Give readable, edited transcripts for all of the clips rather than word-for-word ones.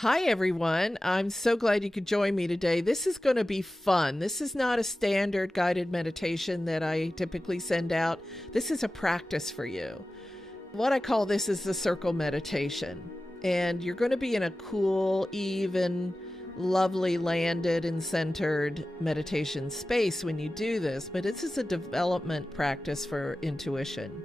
Hi, everyone. I'm so glad you could join me today. This is going to be fun. This is not a standard guided meditation that I typically send out. This is a practice for you. What I call this is the circle meditation. And you're going to be in a cool, even, lovely, landed and centered meditation space when you do this. But this is a development practice for intuition.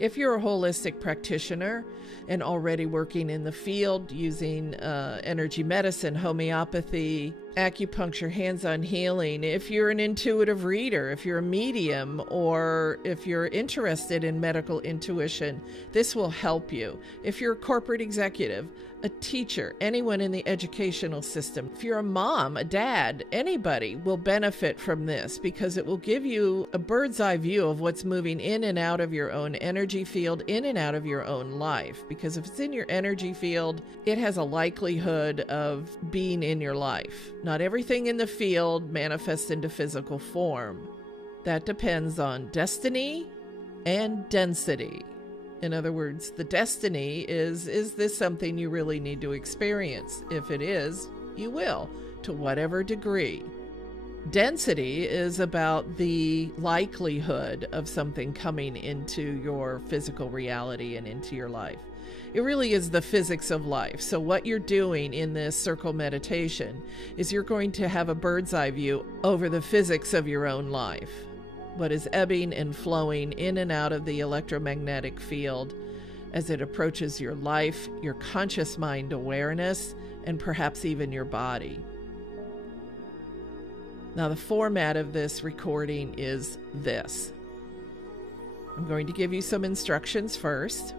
If you're a holistic practitioner and already working in the field using energy medicine, homeopathy, acupuncture, hands-on healing, if you're an intuitive reader, if you're a medium, or if you're interested in medical intuition, this will help you. If you're a corporate executive, a teacher, anyone in the educational system, if you're a mom, a dad, anybody will benefit from this because it will give you a bird's eye view of what's moving in and out of your own energy field, in and out of your own life. Because if it's in your energy field, it has a likelihood of being in your life. Not everything in the field manifests into physical form. That depends on destiny and density. In other words, the destiny is this something you really need to experience? If it is, you will, to whatever degree. Density is about the likelihood of something coming into your physical reality and into your life. It really is the physics of life. So what you're doing in this circle meditation is you're going to have a bird's eye view over the physics of your own life. What is ebbing and flowing in and out of the electromagnetic field as it approaches your life, your conscious mind awareness, and perhaps even your body. Now, the format of this recording is this. I'm going to give you some instructions first.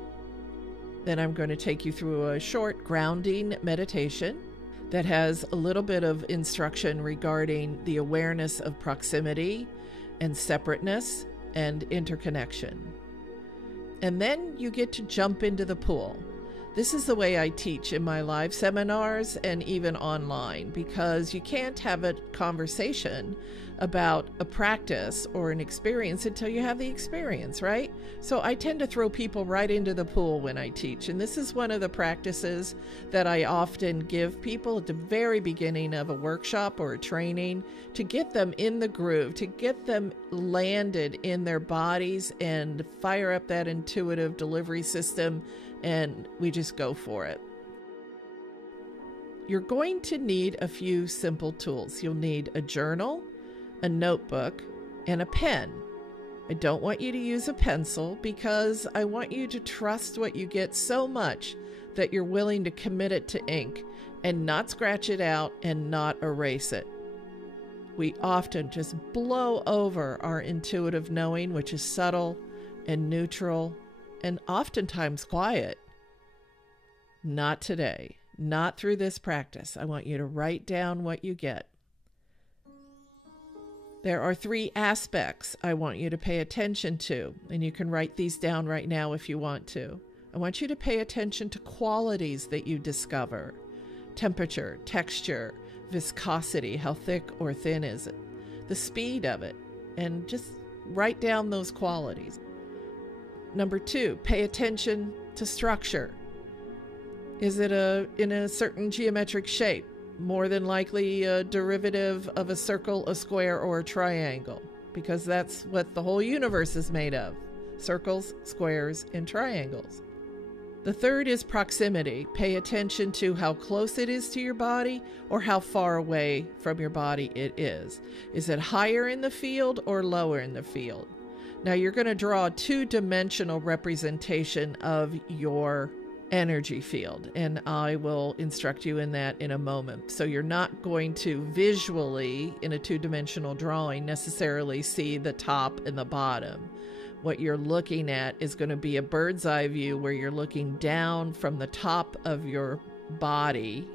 Then I'm going to take you through a short grounding meditation that has a little bit of instruction regarding the awareness of proximity and separateness and interconnection. And then you get to jump into the pool. This is the way I teach in my live seminars and even online, because you can't have a conversation about a practice or an experience until you have the experience, right? So I tend to throw people right into the pool when I teach. And this is one of the practices that I often give people at the very beginning of a workshop or a training to get them in the groove, to get them landed in their bodies and fire up that intuitive delivery system. And we just go for it. You're going to need a few simple tools. You'll need a journal, a notebook, and a pen. I don't want you to use a pencil because I want you to trust what you get so much that you're willing to commit it to ink and not scratch it out and not erase it. We often just blow over our intuitive knowing, which is subtle and neutral and oftentimes quiet. Not today. Not through this practice. I want you to write down what you get. There are 3 aspects I want you to pay attention to, and you can write these down right now if you want to. I want you to pay attention to qualities that you discover. Temperature, texture, viscosity, how thick or thin is it, the speed of it, and just write down those qualities. Number 2, pay attention to structure. Is it in a certain geometric shape? More than likely a derivative of a circle, a square, or a triangle, because that's what the whole universe is made of. Circles, squares, and triangles. The 3rd is proximity. Pay attention to how close it is to your body or how far away from your body it is. Is it higher in the field or lower in the field? Now you're going to draw a 2-dimensional representation of your energy field, and I will instruct you in that in a moment. So you're not going to visually, in a 2-dimensional drawing, necessarily see the top and the bottom. What you're looking at is going to be a bird's eye view where you're looking down from the top of your body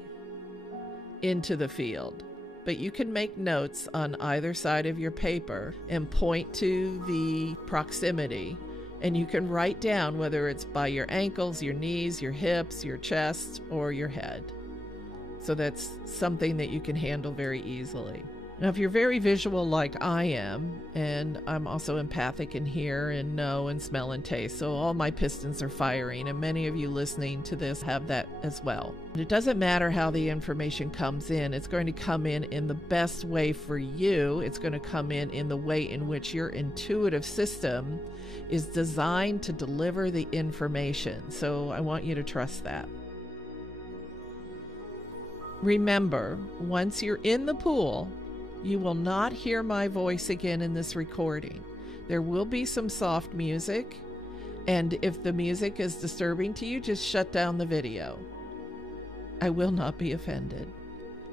into the field. But you can make notes on either side of your paper and point to the proximity. And you can write down whether it's by your ankles, your knees, your hips, your chest, or your head. So that's something that you can handle very easily. Now, if you're very visual like I am, and I'm also empathic in hear and know and smell and taste, so all my pistons are firing, and many of you listening to this have that as well. It doesn't matter how the information comes in. It's going to come in the best way for you. It's going to come in the way in which your intuitive system is designed to deliver the information. So I want you to trust that. Remember, once you're in the pool, you will not hear my voice again in this recording. There will be some soft music, and if the music is disturbing to you, just shut down the video. I will not be offended,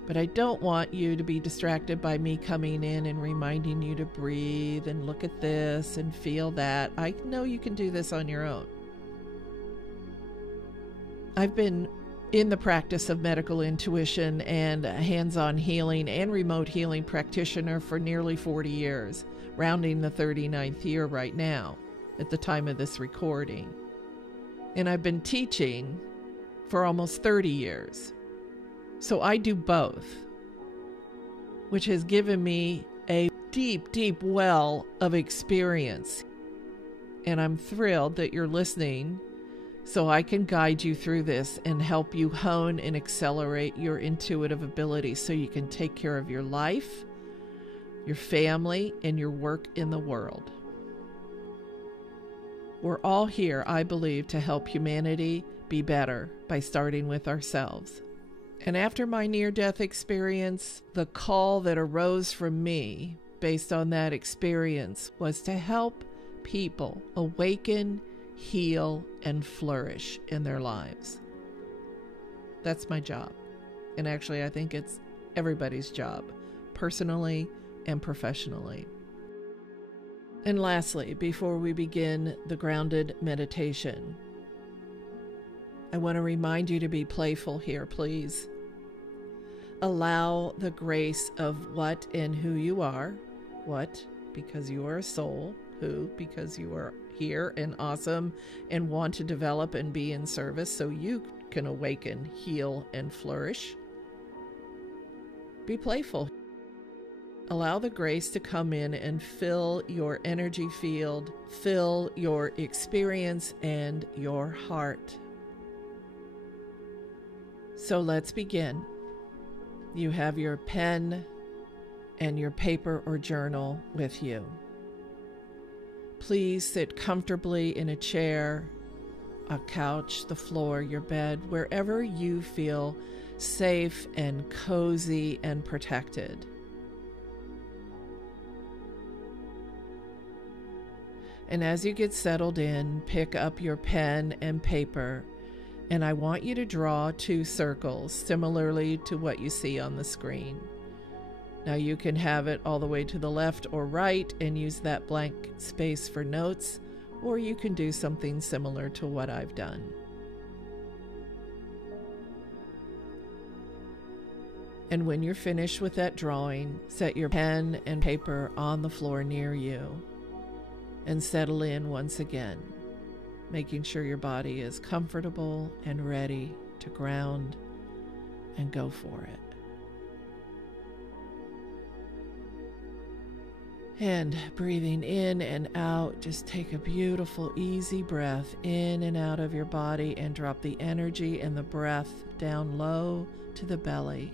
but I don't want you to be distracted by me coming in and reminding you to breathe and look at this and feel that. I know you can do this on your own. I've been in the practice of medical intuition and hands-on healing and remote healing practitioner for nearly 40 years, rounding the 39th year right now at the time of this recording. And I've been teaching for almost 30 years. So I do both, which has given me a deep, deep well of experience. And I'm thrilled that you're listening so I can guide you through this and help you hone and accelerate your intuitive ability so you can take care of your life, your family, and your work in the world. We're all here, I believe, to help humanity be better by starting with ourselves. And after my near-death experience, the call that arose from me based on that experience was to help people awaken, heal, and flourish in their lives. That's my job. And actually, I think it's everybody's job, personally and professionally. And lastly, before we begin the grounded meditation, I want to remind you to be playful here, please. Allow the grace of what and who you are. What? Because you are a soul. Who? Because you are here and awesome and want to develop and be in service so you can awaken, heal, and flourish. Be playful. Allow the grace to come in and fill your energy field, fill your experience and your heart. So let's begin. You have your pen and your paper or journal with you. Please sit comfortably in a chair, a couch, the floor, your bed, wherever you feel safe and cozy and protected. And as you get settled in, pick up your pen and paper, and I want you to draw 2 circles, similarly to what you see on the screen. Now you can have it all the way to the left or right and use that blank space for notes, or you can do something similar to what I've done. And when you're finished with that drawing, set your pen and paper on the floor near you and settle in once again, making sure your body is comfortable and ready to ground and go for it. And breathing in and out, just take a beautiful, easy breath in and out of your body and drop the energy and the breath down low to the belly.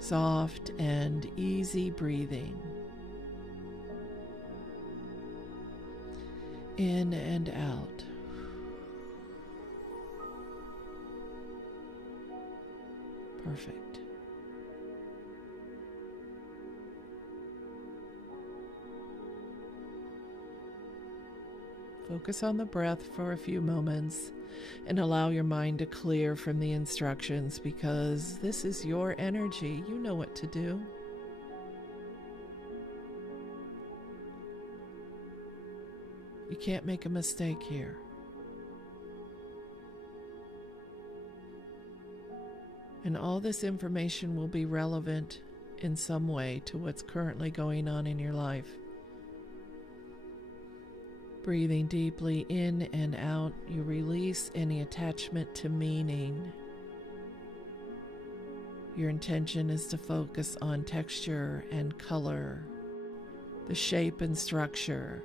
Soft and easy breathing. In and out. Perfect. Focus on the breath for a few moments and allow your mind to clear from the instructions, because this is your energy. You know what to do. You can't make a mistake here. And all this information will be relevant in some way to what's currently going on in your life. Breathing deeply in and out, you release any attachment to meaning. Your intention is to focus on texture and color, the shape and structure,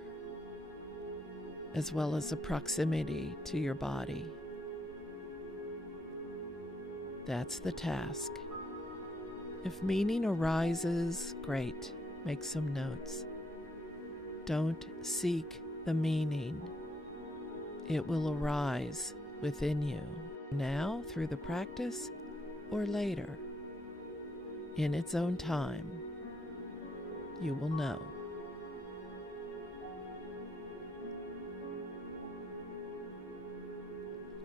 as well as the proximity to your body. That's the task. If meaning arises, great, make some notes. Don't seek the meaning. It will arise within you, now through the practice or later. In its own time, you will know.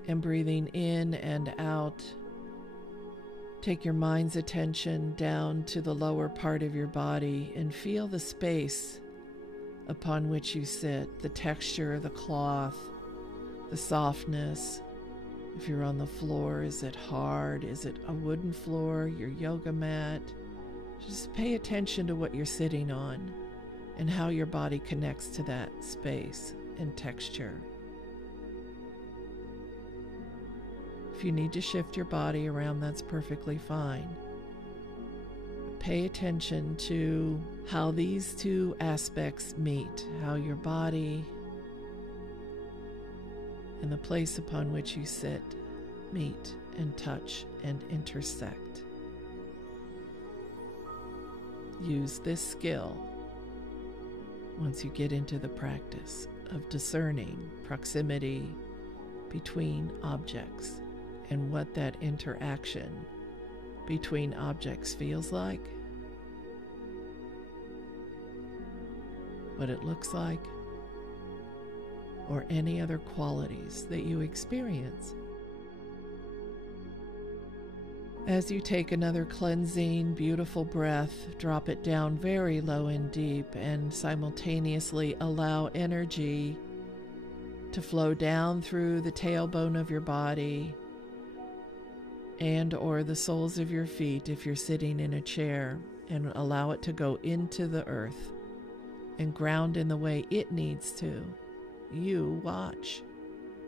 And breathing in and out, take your mind's attention down to the lower part of your body and feel the space upon which you sit, the texture of the cloth, the softness. If you're on the floor, is it hard? Is it a wooden floor, your yoga mat? Just pay attention to what you're sitting on and how your body connects to that space and texture. If you need to shift your body around, that's perfectly fine. But pay attention to how these two aspects meet, how your body and the place upon which you sit meet and touch and intersect. Use this skill once you get into the practice of discerning proximity between objects and what that interaction between objects feels like, what it looks like, or any other qualities that you experience. As you take another cleansing, beautiful breath, drop it down very low and deep and simultaneously allow energy to flow down through the tailbone of your body and or the soles of your feet if you're sitting in a chair, and allow it to go into the earth and ground in the way it needs to. You watch,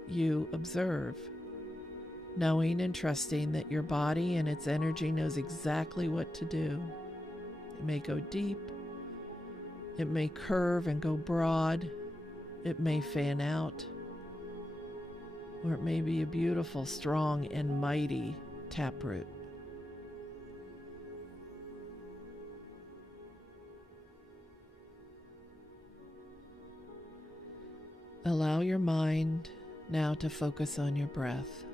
you observe, knowing and trusting that your body and its energy knows exactly what to do. It may go deep, it may curve and go broad, it may fan out, or it may be a beautiful, strong, and mighty taproot. Allow your mind now to focus on your breath,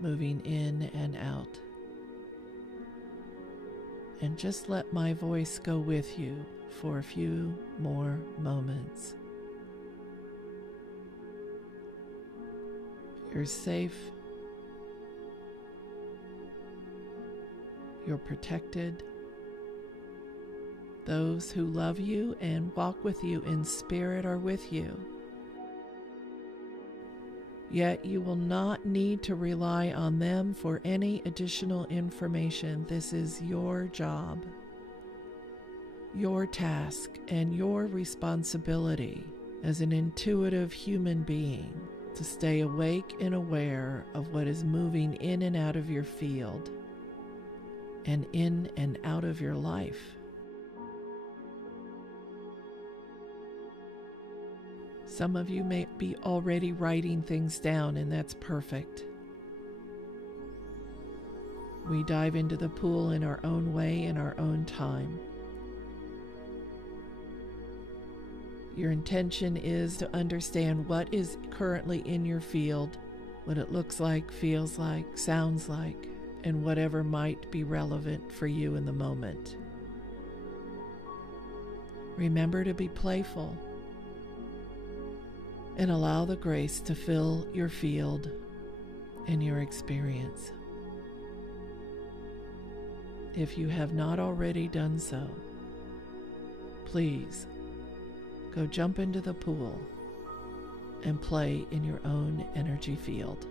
moving in and out. And just let my voice go with you for a few more moments. You're safe. You're protected. Those who love you and walk with you in spirit are with you. Yet you will not need to rely on them for any additional information. This is your job, your task, and your responsibility as an intuitive human being to stay awake and aware of what is moving in and out of your field and in and out of your life. Some of you may be already writing things down, and that's perfect. We dive into the pool in our own way, in our own time. Your intention is to understand what is currently in your field, what it looks like, feels like, sounds like, and whatever might be relevant for you in the moment. Remember to be playful and allow the grace to fill your field and your experience. If you have not already done so, please go jump into the pool and play in your own energy field.